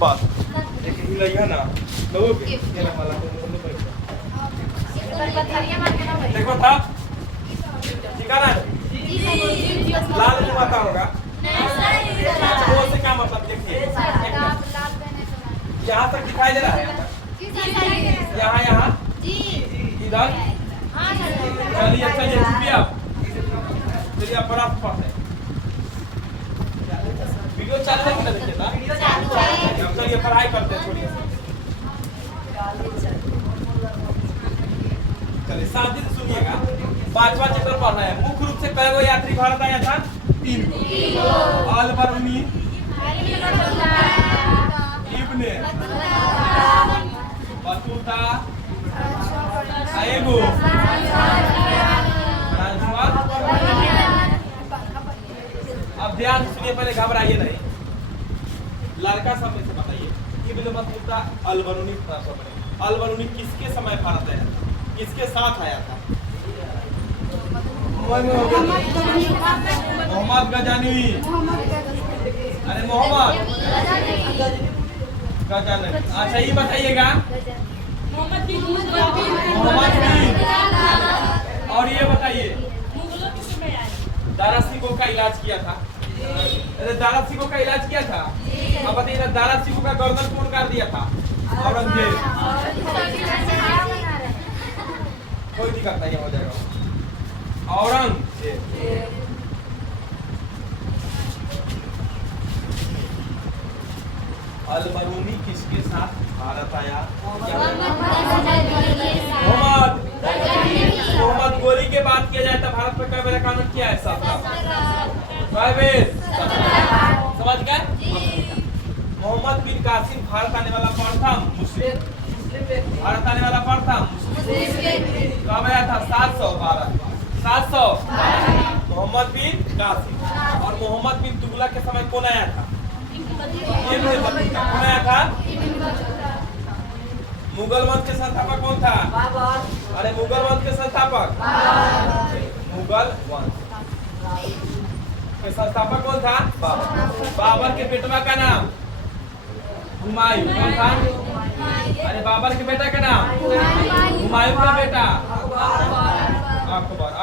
बस एक हिलैया ना लोगों के केला वाला को मुंह पर देखो था ठिकाना है लाल माता होगा वो से क्या मतलब देखिए यहाँ तक दिखाई दे रहा है यहाँ यहाँ इधर चलिए चलिए छुपिए आप चलिए आप बराबर पढ़ते हैं वीडियो चालू है कि ना देखिए ना चलिए पढ़ाई करते हैं छोड़िए चलिए शांति से सुनिएगा 5वां चैप्टर पढ़ना है मुख्य रूप से कई गो यात्री भारत आया था 3 गो अल बरूनी इब्ने बतूता एगो अब ध्यान सुनिए पहले घबराइए नहीं लड़का सब में से बताइए इब्ने बतूता अल बरूनी अल बरूनी किसके समय भारत आया था किसके साथ आया था मोहम्मद गजनवी अरे मोहम्मद गजनवी अच्छा ये बताइएगा मोहम्मद बिन और ये बताइए दारा सिकोह का इलाज किया था अरे दारा सिकोह का इलाज किया था अब बताइए दारा सिकोह का गर्दन कौन काट दिया था औरंगजेब कोई दिक्कत नहीं हो जाएगा औरंगजेब अल बरूनी किसके साथ भारत आया मोहम्मद गोरी के बात किया जाए तो भारत में कई मेरा कानून क्या है समझ गए मोहम्मद बिन कासिम भारत आने वाला प्रथम मुस्लिम भारत आने वाला प्रथम कब आया था 700 मोहम्मद बिन कासिम और मोहम्मद बिन तुगलक के समय कौन आया था कौन आया था मुगल वंश के संस्थापक कौन था अरे मुगल वंश के संस्थापक मुगल वंश के संस्थापक कौन था बाबर के बेटवा का नाम हुमायूं कौन था अरे बाबर के बेटा का नाम हुमायूं का बेटा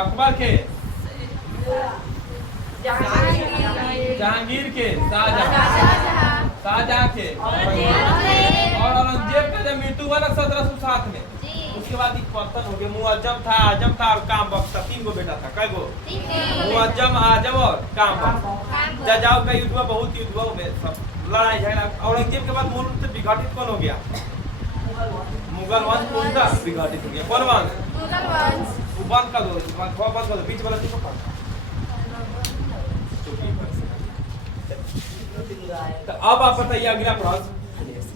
अकबर के जहांगीर के शाहजहां के और औरंगजेब का जब मृत्यु हुआ ना 1707 में उसके बाद एक पतन हो गया मुअज्जम था आजम था और काम बख्श था 3 गो बेटा था कई गो मुअज्जम आजम और काम बख्श जाओ का युद्ध हुआ बहुत युद्ध हुआ सब लड़ाई झगड़ा औरंगजेब के बाद मूल रूप से विघटित कौन हो गया मुगल वंश पूरा विघटित हो गया कौन वंश बंद कर दो बीच वाला चीज को तो अब आप बताइए अगला प्रश्न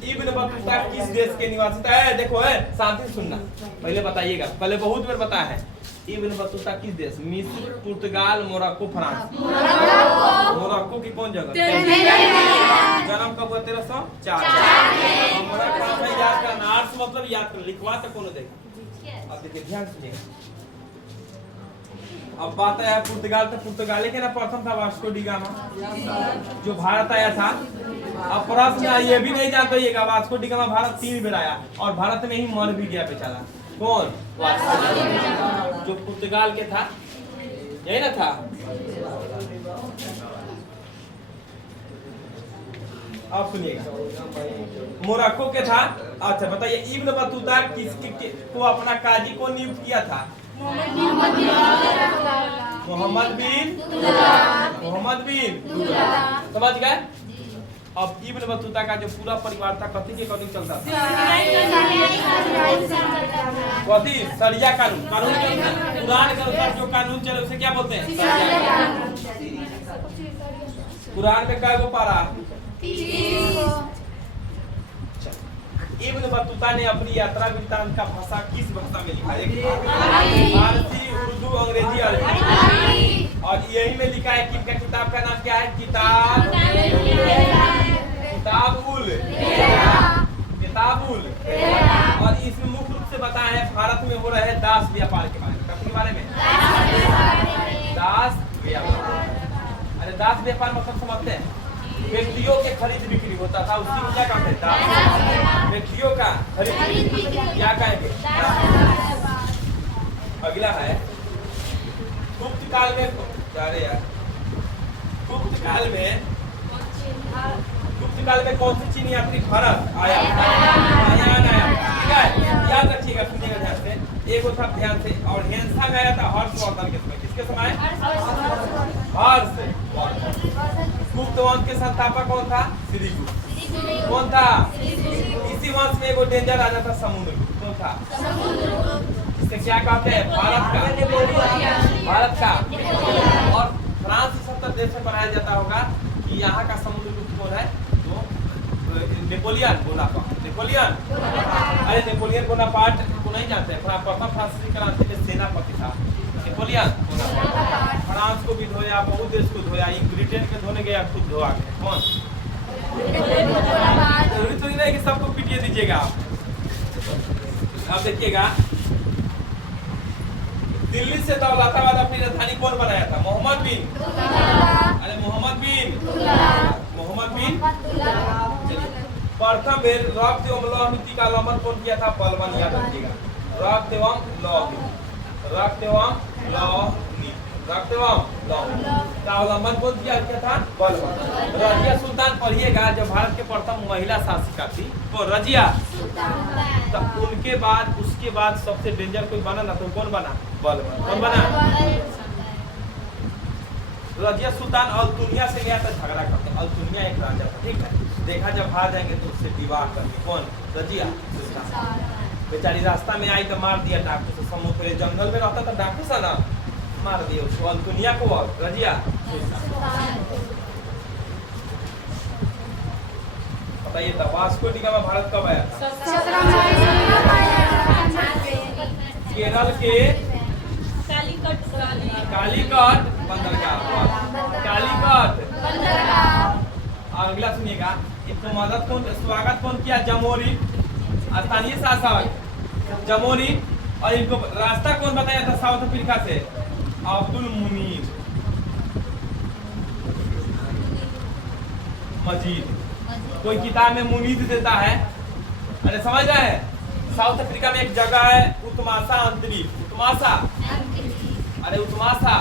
इब्न बतूता किस देश के निवासी था देखो शांति से सुनना पहले बताइएगा पहले बहुत बार बताया है इब्न बतूता किस देश मिस्र पुर्तगाल मोरक्को फ्रांस मोरक्को की कौन जगह जन्म कब हुआ 1304 याद करना आर्ट्स मतलब याद कर लिखवा तो कौन देगा अब देखिए ध्यान सुनिएगा अब बात आया पुर्तगाल तो पुर्तगाली के ना प्रथम था वास्को डी गामा जो भारत आया था अब प्रश्न ये भी नहीं जानते ये वास्को डी गामा भारत 3 बार आया और भारत में ही मर भी गया बेचारा कौन जो पुर्तगाल के था यही ना था आप सुनिएगा मोरक्को के था अच्छा बताइए इब्न बतूता किसके को अपना काजी को नियुक्त किया था मोहम्मद बिन समझ गए अब इब्न बतूता का जो पूरा परिवार था कथी के कथी चलता था कथी शरिया कानून कानून के कुरान के अनुसार जो कानून चले उसे क्या बोलते हैं कुरान में कई गो पारा इब्न बतूता ने अपनी यात्रा वृत्तांत का भाषा किस भाषा में लिखा है फारसी उर्दू अंग्रेजी अरबी और यही में लिखा है कि इनका किताब का नाम क्या है किताबुल और इसमें मुख्य रूप से बताया है भारत में हो रहे दास व्यापार के बारे में दास व्यापार अरे दास व्यापार मतलब समझते हैं व्यक्तियों के खरीद बिक्री होता था उसकी क्या कहते था? व्यक्तियों का खरीद क्या कहेंगे? अगला है गुप्त काल में, अरे यार गुप्त काल में कौन सी चीनी यात्री भारत आया? ठीक है, याद रखिएगा, सुनिएगा ध्यान से। एक था ध्यान से, और हिंसा में आया था हर्षवर्धन के समय। किसके समय? हर्ष। गुप्त वंश के संस्थापक कौन था? श्रीगुप्त। कौन था? इसी वंश में एगो डेंजर राजा था समुद्रगुप्त। कौन था? इसे क्या कहते हैं? भारत का। और फ्रांस से 70 देश में पढ़ाया जाता होगा कि यहाँ का समुद्रगुप्त कौन है? Napoleon Bonaparte. नेपोलियन, अरे नेपोलियन बोनापार्ट को नहीं जानते हैं? प्रथम फ्रांसीसी क्रांति के सेनापति था नेपोलियन बोनापार्ट। फ्रांस को भी धोया, बहुत देश को धोया, ब्रिटेन के धोने गया, खुद धोआ गया। कौन? जरूरी थोड़ी नहीं कि सबको पीटिए दीजिएगा आप। अब देखिएगा, दिल्ली से दौलताबाद अपनी राजधानी कौन बनाया था? मोहम्मद बिन। अरे मोहम्मद बिन। प्रथम रक्त एवं लौह नीति का अवलंबन कौन किया था? बलबन। याद रखिएगा, रक्त एवं लौह का अवलंबन कौन किया था? बलबन। रजिया सुल्तान पढ़िएगा, जब भारत के प्रथम महिला शासिका थी तो रजिया। तो उनके बाद, उसके बाद सबसे डेंजर कोई बना ना, तो कौन बना? बलबन। कौन बना? रजिया सुल्तान अल्तुनिया से गया था झगड़ा करते। अल्तुनिया एक राजा था, ठीक है। देखा जब हार जाएंगे तो उससे विवाह करके। कौन? रजिया सुल्तान। बेचारी रास्ता में आई तो मार दिया डाकू से। समुद्र जंगल में रहता था डाकू सा ना, मार दिया उसको, अल्तुनिया को। और रजिया बताइए तो वास्को डी गामा भारत कब आया था? केरल के कालीकट बंदरगाह। और अगला सुनिएगा, इसको मदद कौन, स्वागत कौन किया? जमोरी, स्थानीय शासक जमोरी। और इनको रास्ता कौन बताया था साउथ अफ्रीका से? अब्दुल मुनीर मजीद। कोई किताब में मुनीद देता है, अरे समझ रहे हैं? साउथ अफ्रीका में एक जगह है उत्मासा अंतरिक्ष। उत्मासा, अरे उत्मासा।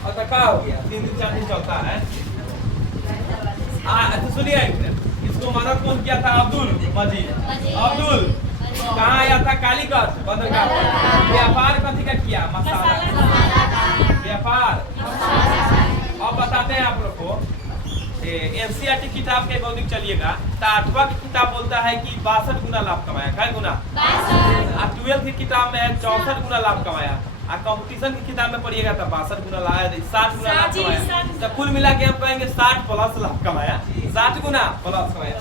और क्या हो गया? 3 दिन 4 दिन चलता है। तो सुनिए, इसको मदद कौन किया था? अब्दुल मजीद। अब्दुल कहाँ आया था? कालीकट बंदरगाह। व्यापार कथी का किया? मसाला व्यापार। अब बताते हैं आप लोग को, एनसीईआरटी किताब के अकॉर्डिंग चलिएगा तो 8वां की किताब बोलता है कि 62 गुना लाभ कमाया। क्या गुना? 12 की किताब में है 64 गुना लाभ कमाया। कंपटीशन की किताब में पढ़िएगा तो 62 गुना लाभ, 60 गुना लाभ कमाया। तो कुल मिला के हम कहेंगे 60 प्लस लाभ कमाया, 60 गुना प्लस कमाया।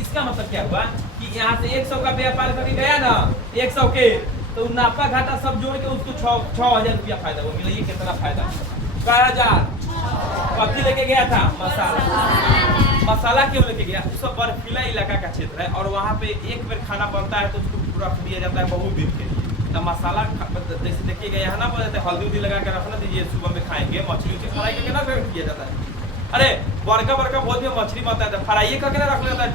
इसका मतलब क्या हुआ कि यहाँ से 100 का व्यापार करके गया ना, 100 के, तो नाफा घाटा सब जोड़ के उसको 6,000 रुपया फायदा वो मिला। ये कितना फायदा? 1000। कथी लेके गया था? मसाला। मसाला क्यों लेके गया? उसका बर्फीला इलाका का क्षेत्र है और वहाँ पे एक बार खाना बनता है तो उसको रख दिया जाता है बहुत दिन के लिए। तो मसाला जैसे देखिएगा यहाँ ना बोलते हैं हल्दी लगा के रखना दीजिए, सुबह में खाएंगे, मछली से फ्राई करके ना रख दिया जाता है। अरे बड़का बड़का भोज में मछली बनता है तो फ्राई करके ना रख लेता है।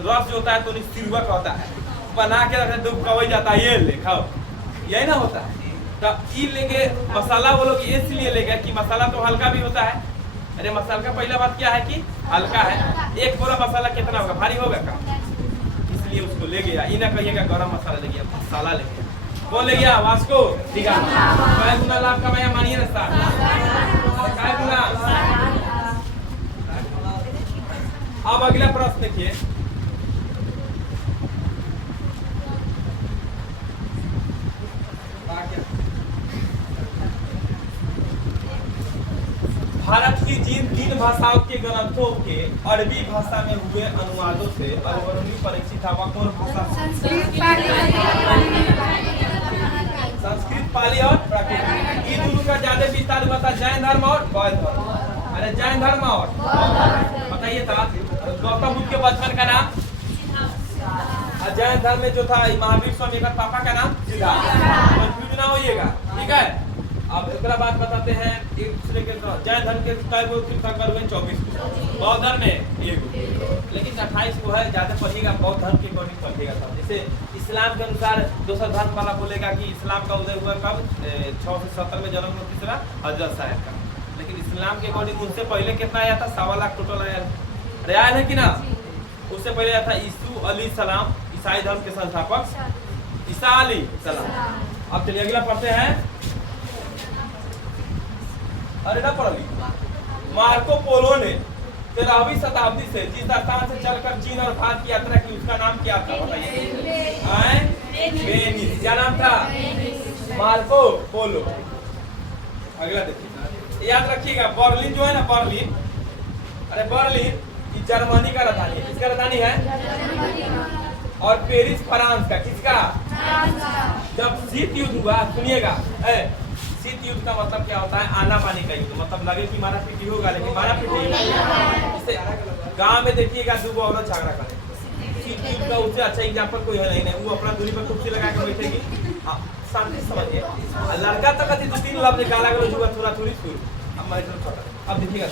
रस जो होता है तो सिरुआ का होता है, बना के रख कवई जाता है, ये ले खाओ, यही ना होता है। तो ये लेके मसाला वो लोग इसलिए लेगा कि मसाला तो हल्का भी होता है। अरे मसाला का पहला बात क्या है कि हल्का है। एक बोरा मसाला कितना होगा? भारी होगा का? इसलिए उसको ले गया। ये ना कहिएगा गरम मसाला ले गया, मसाला ले गया। कौन ले गया? Vasco D gamma. क्या गुना लाभ कमाया? मानिए ना साहब, क्या गुना? अब अगला प्रश्न देखिए, भारत की जिन 3 भाषाओं के ग्रंथों के अरबी भाषा में हुए अनुवादों से अवरोही परिचित हवा कौन भाषा? संस्कृत, पाली और प्राकृत। ये दोनों का ज्यादा विस्तार हुआ था जैन धर्म और बौद्ध धर्म। अरे जैन धर्म और बताइए था गौतम बुद्ध के बचपन का नाम? जैन धर्म में जो था महावीर स्वामी का पापा का नाम? सिद्धार्थ। चुनाव होइएगा, ठीक है। अब एक बात बताते हैं एक दूसरे के जैन धर्म के कई गो तीर्थंकर हुए 24 बौद्ध धर्म में एगो, लेकिन 28 को है। ज्यादा पढ़िएगा बौद्ध धर्म के अकॉर्डिंग पढ़िएगा सब। जैसे इस्लाम के अनुसार दूसरा धर्म वाला बोलेगा कि इस्लाम का उदय हुआ कब 670 में जन्म हुआ तीसरा हजरत साहब का, लेकिन इस्लाम के अकॉर्डिंग उनसे पहले कितना आया था? 1.25 लाख टोटल आया। अरे आया है कि ना? उससे पहले आया था ईसू अली सलाम, ईसाई धर्म के संस्थापक ईसा अली सलाम। अब चलिए अगला पढ़ते हैं। अरे ना पढ़ी। मार्को पोलो ने 13वीं शताब्दी से जिस स्थान से चलकर चीन और भारत की यात्रा की उसका नाम क्या था बताइए? वेनिस। क्या नाम था? Marco Polo. अगला देखिए, याद रखिएगा बर्लिन जो है ना, बर्लिन, अरे बर्लिन जर्मनी का राजधानी है। किसका राजधानी है? और पेरिस फ्रांस का। किसका? जब शीत युद्ध हुआ, सुनिएगा, शीत युद्ध का मतलब क्या होता है? आना पानी का युद्ध। मतलब लगे कि मारा पीटी होगा, लेकिन मारा पीटी इससे गांव में देखिएगा दो औरत झगड़ा करे। शीत युद्ध का उससे अच्छा एग्जाम्पल कोई है नहीं। वो अपना दूरी पर कुर्सी लगा के बैठेगी, शांति से समझिए। लड़का तक कभी 2-3 लफ्ज गाला गलौज हुआ, थोड़ा थोड़ी सुन। अब मैं छोटा, अब देखिएगा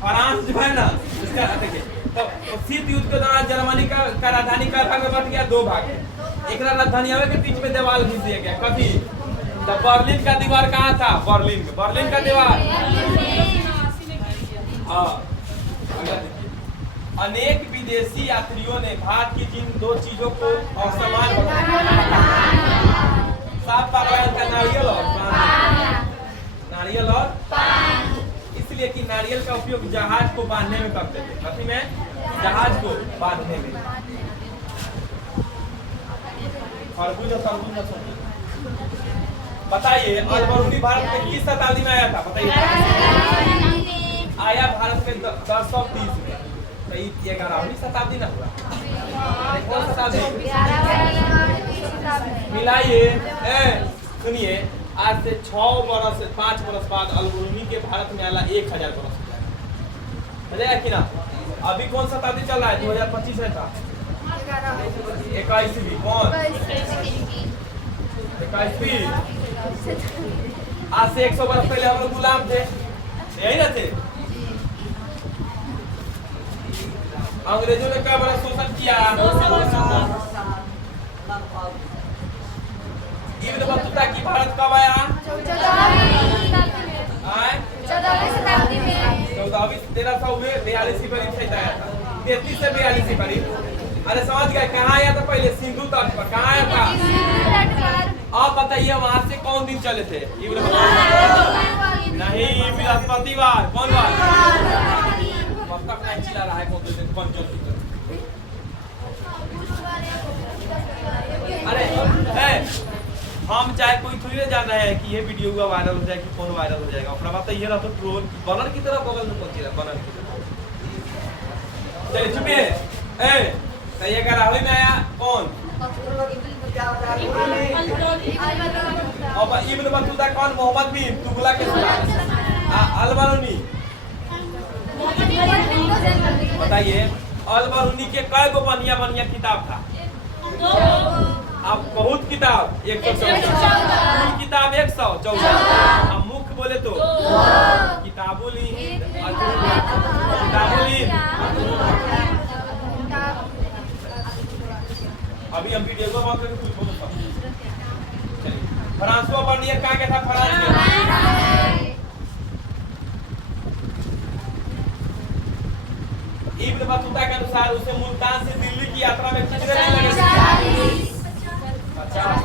फ्रांस जो है ना, इसका देखिए तो शीत युद्ध के दौरान जर्मनी का राजधानी का भाग में बट गया 2 भाग में। एक राजधानी आवे के बीच में दीवार घिस दिया गया। कभी तो बर्लिन का दीवार कहाँ था? बर्लिन में। बर्लिन का दीवार, हाँ। अनेक विदेशी यात्रियों ने भारत की जिन 2 चीजों को असमान साफ पाया था, नारियल और पान। नारियल और पान, इसलिए कि नारियल का उपयोग जहाज को बांधने में करते थे। कथी में? जहाज को बांधने में। बताइए अलबरूनी भारत में किस शताब्दी में आया था? बताइए। आया भारत में 1030 में। तो ये 11वीं शताब्दी ना हुआ? कौन शताब्दी? मिलाइए, सुनिए, आज से 6 बरस से 5 बरस बाद अलबरूनी के भारत में आला 1000 बरस हो जाएगा कि ना? अभी कौन शताब्दी चल रहा है? 2025 है था 21वीं। कौन? 21वीं। आज से 100 बरस पहले हम लोग गुलाम थे, यही ना थे? अंग्रेजों ने क्या बड़ा शोषण किया? इब्न बतूता की भारत कब आया? 14वीं शताब्दी में। 14वीं 1342 पर आया था। 33 से 42 पर। अरे समझ गए कहाँ आया था? पहले सिंधु तट पर। कहाँ आया था? आप बताइए वहाँ से कौन दिन चले थे? इब्न बतूता नहीं, बृहस्पतिवार। कौन बार? मतलब नहीं चिल्ला रहा है कौन जो? अरे हम चाहे कोई थोड़ी जान रहे हैं कि ये वीडियो हुआ वायरल हो जाए कि कौन वायरल हो जाएगा। अपना बात ये रहा तो ट्रोल बनर की तरह बगल में पहुंची रहा बनर की तरह। चलिए चुपिए। ये कह रहा में आया कौन? अब इब्न बतूता कौन? मोहम्मद बिन तुगलक के अलबरूनी। बताइए अलबरूनी के कई गो बढ़िया किताब था? अब बहुत किताब 114 किताब 114। अब मुख्य बोले तो किताबुल हिंद, अभी हम वीडियो को बात करके कुछ बोलो। फ्रांस को पढ़ लिया, कहाँ क्या था फ्रांस में? इब्न बतूता के अनुसार उसे मुल्तान से दिल्ली की यात्रा में कितने दिन लगे? 50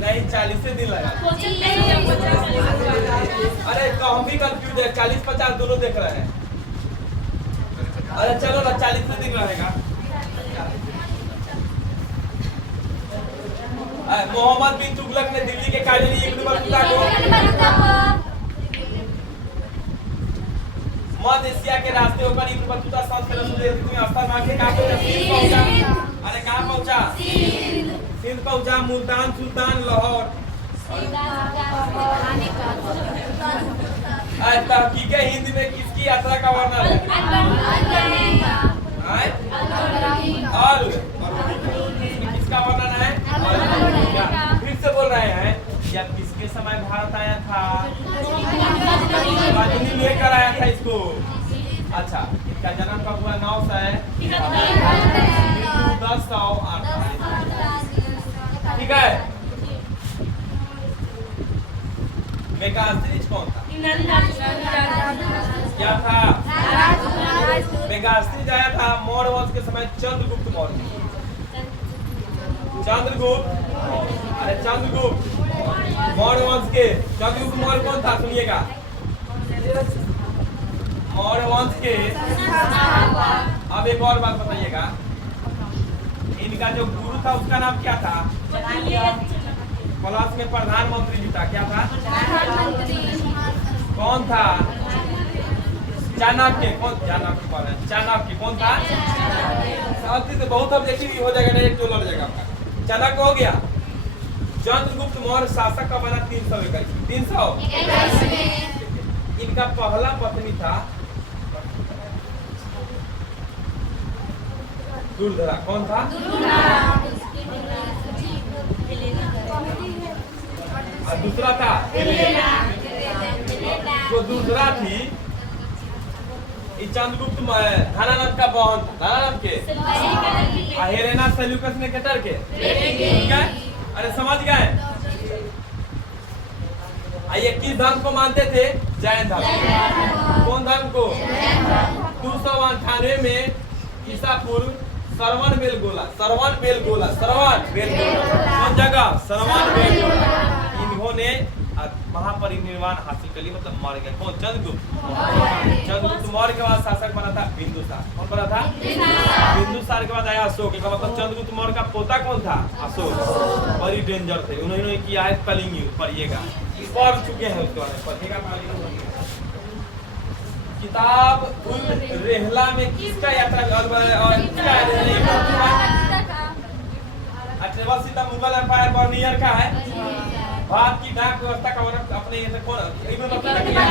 नहीं 40 दिन लगा। अरे तो हम भी कंफ्यूज है, 40-50 दोनों देख रहे हैं। अरे चलो ना 40 दिन रहेगा। मोहम्मद बिन तुगलक ने दिल्ली के कायदे लिए इब्न बतूता को मध्य एशिया के रास्ते होकर इब्न बतूता अरे कहाँ पहुँचा? सिंध पहुँचा, मुल्तान, सुल्तान, लाहौर। तहकीके हिंद में किसकी यात्रा का वर्णन है? अल। किसका वर्णन है? फिर से बोल रहे हैं, या किसके समय भारत आया था? लेकर आया था इसको। अच्छा, इसका जन्म कब हुआ? 910 ठीक है। मेगास्त्रीज कौन था? क्या था? मेगास्त्रीज आया था मौर्य वंश के समय, चंद्रगुप्त मौर्य। चंद्रगुप्त, अरे चंद्रगुप्त मौर्य वंश के। चंद्रगुप्त मौर्य कौन था? सुनिएगा, मौर्य वंश के। अब एक और बात बताइएगा, इनका जो गुरु था उसका नाम क्या था? प्लस में प्रधानमंत्री भी था। क्या था? कौन था? चाणक्य। कौन? चाणक्य कौन था? से बहुत ऑब्जेक्टिव हो जाएगा, डायरेक्ट जो लड़ जाएगा आपका। चाणक्य हो गया। चंद्रगुप्त मौर्य शासक का बना 321 में। इनका पहला पत्नी था दुर्धरा। कौन था? और दूसरा था जो दूसरा थी, चंद्रगुप्त धनानंद का बहन था। धनानंद के हेलेना सेल्यूकस ने केटर के। ठीक है, अरे समझ गए? आइए, किस धर्म को मानते थे? जैन धर्म। कौन धर्म को? 298 में ईसा पूर्व श्रवण बेलगोला। कौन जगह? श्रवण बेलगोला। इन्होंने महापरिनिर्वाण हासिल कर लिया, मतलब मर गए। कौन? चंद्रगुप्त मौर्य के बाद शासक बना था बिंदुसार। कौन बना था? बिंदुसार के बाद आया अशोक। इसका मतलब चंद्रगुप्त मौर्य का पोता कौन था? अशोक। बड़ी डेंजर थे। उन्होंने किया है कलिंग युद्ध। पढ़िएगा, पढ़ चुके हैं उसके बारे में, पढ़िएगा। किताब रेहला में किसका यात्रा सीता मुगल एम्पायर बर्नियर का है। भारत की डाक व्यवस्था का वर्णन अपने ये कौन? इब्न बतूता किया।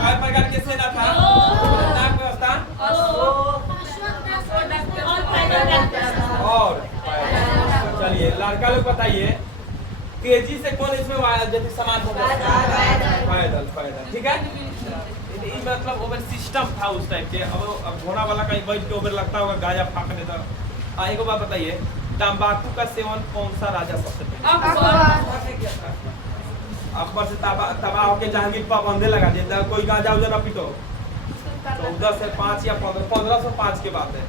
कई प्रकार के सेना था डाक व्यवस्था और चलिए लड़का लोग बताइए, तेजी से कौन इसमें जैसे समान होगा? पैदल। ठीक है, मतलब ओवर सिस्टम था उस टाइप के। अब घोड़ा वाला कहीं बैठ के ओवर लगता होगा, गाजा फाक देता। एक बात बताइए, तंबाकू का सेवन कौन सा राजा सबसे पहले? अकबर से तबाह होकर जहांगीर पाबंदी लगा दिया। कोई गांजा उजा न पीतो। 1405 या 1505 के बात है।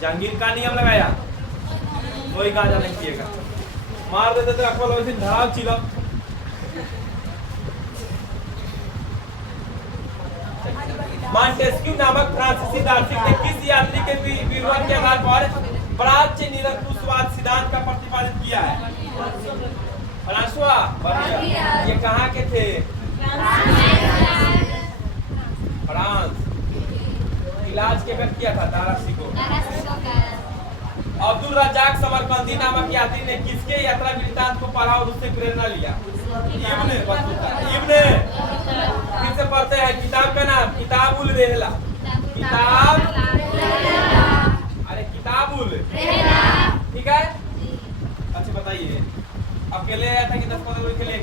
जहांगीर का नियम लगाया, कोई गांजा नहीं पिएगा। मार देते थे अकबर वैसे धराव चिलम। मॉन्टेस्क्यू नामक फ्रांसीसी दार्शनिक ने किस यात्री के विवरण के आधार पर प्राच्य निरंकुशवाद सिद्धांत का प्रतिपादित किया है? फ्रांसवा। ये कहाँ के थे? फ्रांस। इलाज के कर किया था? दारासी को। अब्दुल रज्जाक समरकंदी नामक यात्री ने किसके यात्रा वृत्तांत को पढ़ा और उससे प्रेरणा लिया? Ibn Battuta. फिर से पढ़ते हैं किताब का नाम, किताबुल रेहला। किताबुल। ठीक है, अच्छा बताइए, अकेले आया था कि 10-15 लोग अकेले थे?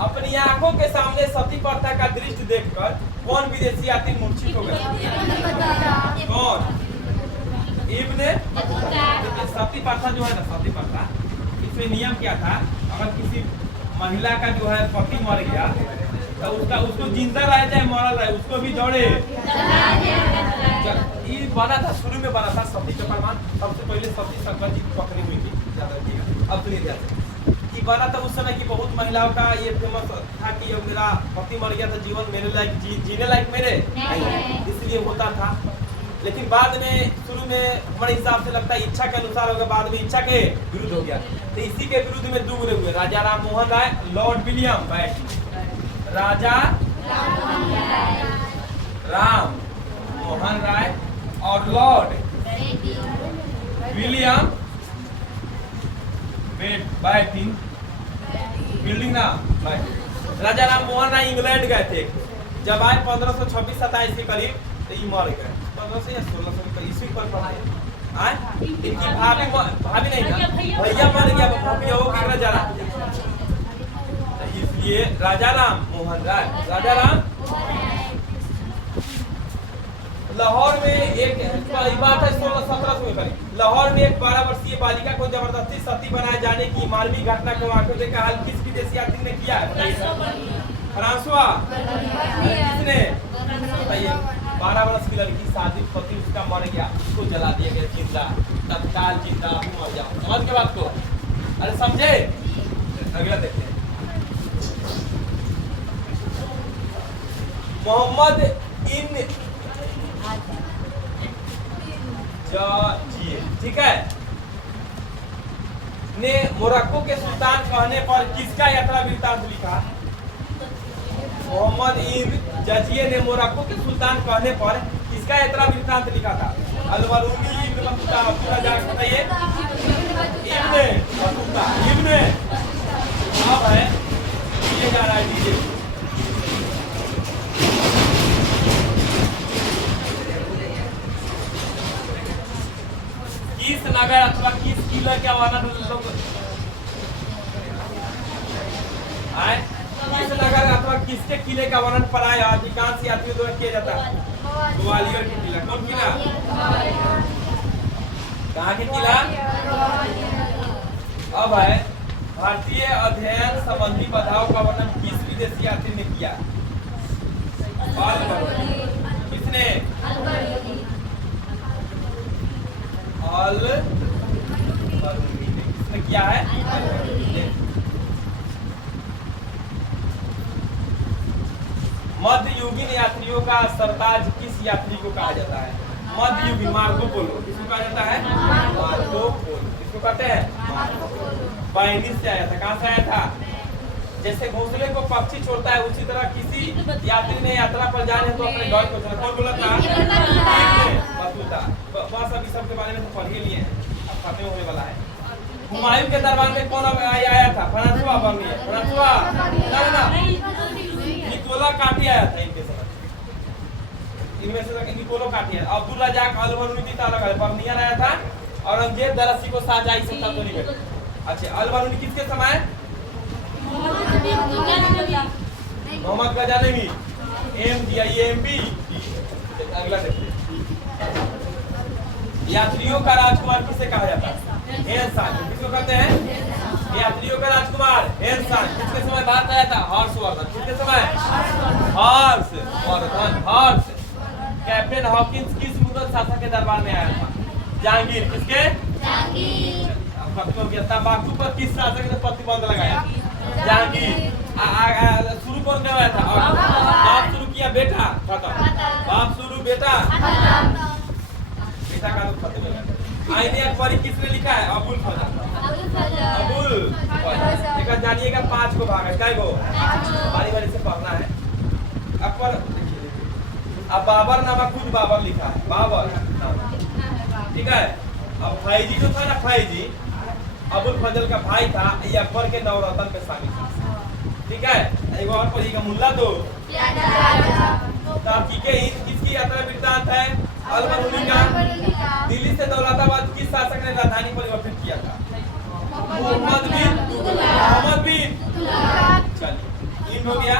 अपनी आंखों के सामने सती प्रथा का दृश्य देखकर कौन विदेशी यात्री मूर्छित हो गए? कौन? Ibn Battuta. सती प्रथा जो है ना, सती प्रथा, इसमें नियम क्या था? अगर किसी महिला का जो है पति मर गया तो उसको जिंदा रहे चाहे मरल रहे, उसको भी जोड़े बना था। शुरू में बना था सती का प्रमाण। सबसे पहले सती शंकर जी की पत्नी हुई थी। अब तो नहीं बना था उस समय की बहुत महिलाओं का ये फेमस था कि मेरा पति मर गया था, जीवन मेरे लायक जीने लायक मेरे इसलिए होता था। लेकिन बाद में शुरू में हमारे हिसाब से लगता है इच्छा के अनुसार होगा, बाद में इच्छा के विरुद्ध हो गया। तो इसी के विरुद्ध में दो गुरे हुए, राजा राम मोहन राय, लॉर्ड विलियम। राजा राम मोहन राय और लॉर्ड विलियम बैटिंग बिल्डिंग ना। राजा राम मोहन राय इंग्लैंड गए थे। जब आए 1526-27 के करीब तो ये मर गए। 1500 या 1600 ईस्वी पर पढ़ा है। इनकी भाभी नहीं था, भैया मर गया, भैया वो कितना जा रहा। इसलिए राजा राम मोहन राय, राजा राम लाहौर में एक बात है 1600-1700 में करीब लाहौर में एक 12 वर्षीय बालिका को जबरदस्ती सती बनाए जाने की मानवीय घटना को आंखों से हाल किस विदेशी यात्री ने किया है? फ्रांसवा। किसने? बताइए। 12 वर्ष की लड़की शादी पति उसका मर गया, उसको जला दिया गया जिंदा, तत्काल जिंदा, मर जाओ। समझ के बात को? अरे समझे? अगला देखते हैं। मोहम्मद इन ठीक है ने मोरक्को के सुल्तान कहने पर किसका यात्रा वृत्तांत लिखा? मोहम्मद इब्न जजिये ने मोरक्को के सुल्तान कहने पर किसका यात्रा वृत्तांत लिखा था? Al-Biruni Ibn Battuta. पूरा जाकर बताइए। Ibn Battuta. इब्न अब है ये जा रहा है दीजिए। किस नगर अथवा किस किले के वर्णन लोग आए? किस नगर अथवा किसके किले का वर्णन पढ़ाए अधिकांश यात्रियों द्वारा किया जाता है? ग्वालियर के किला। कौन किला? कहाँ के किला? अब है भारतीय अध्ययन संबंधी बाधाओं का वर्णन किस विदेशी यात्री ने किया? किसने? किसने किया है? मध्ययुगीन यात्रियों का सरताज किस यात्री को कहा जाता है? मध्ययुगीन मार्को पोलो। किसको कहा जाता है? Marco Polo. किसको कहते हैं? वाइनिस से आया था। कहाँ से आया था? जैसे घोंसले को पक्षी छोड़ता है उसी तरह किसी यात्री ने यात्रा पर जाने तो अपने घर को छोड़ा। कौन बोला था? बतूता। बस अभी सब के बारे में तो पढ़ ही लिए हैं, अब खत्म होने वाला है। हुमायूं के दरबार में कौन आया था? Francois Bernier. फ्रांसवा ना निकोला काटी आया था इनके समय। इनमें से निकोलो काटी है। अब्दुल रजाक अल-बरूनी अलग है, बर्नियर आया था। औरंगजेब दरसी को शाहजहां से तब नहीं बैठे। अच्छा, अल-बरूनी किसके समय? मोहम्मद गजनवी। MGIMB। अगला देखते हैं। यात्रियों का राजकुमार किसे कहा जाता है? हेनसांग। किसको कहते हैं? यात्रियों का राजकुमार हेनसांग। किसके समय बात आया था? हर्षवर्धन। किसके समय? हर्षवर्धन। हर्ष। कैप्टन हॉकिंस किस मुगल शासक के दरबार में आया था? जहांगीर। किसके? जहांगीर। खत्म हो गया। तंबाकू पर किस शासक ने प्रतिबंध लगाया? जहांगीर। शुरू कौन करवाया था? बाप शुरू किया, बेटा खत्म। बाप शुरू, बेटा बेटा का तो खत्म हो गया। आईने अकबरी किसने लिखा है? अबुल फजल। अबुल फजल। जानिएगा 5 को भाग है। काय को? बारी बारी से पढ़ना है। अकबर अब बाबर नामा खुद बाबर लिखा है। बाबर ठीक है। अब फैजी जो था ना, फैजी अबुल फजल का भाई था। ये अकबर के नवरत्न पे शामिल था। ठीक है। एक और पढ़िएगा मुल्ला तो किसकी यात्रा वृत्तांत है? अल-बरूनी का। दिल्ली से दौलताबाद किस शासक ने राजधानी परिवर्तित किया था? मोहम्मद बिन। चलिए इन हो गया।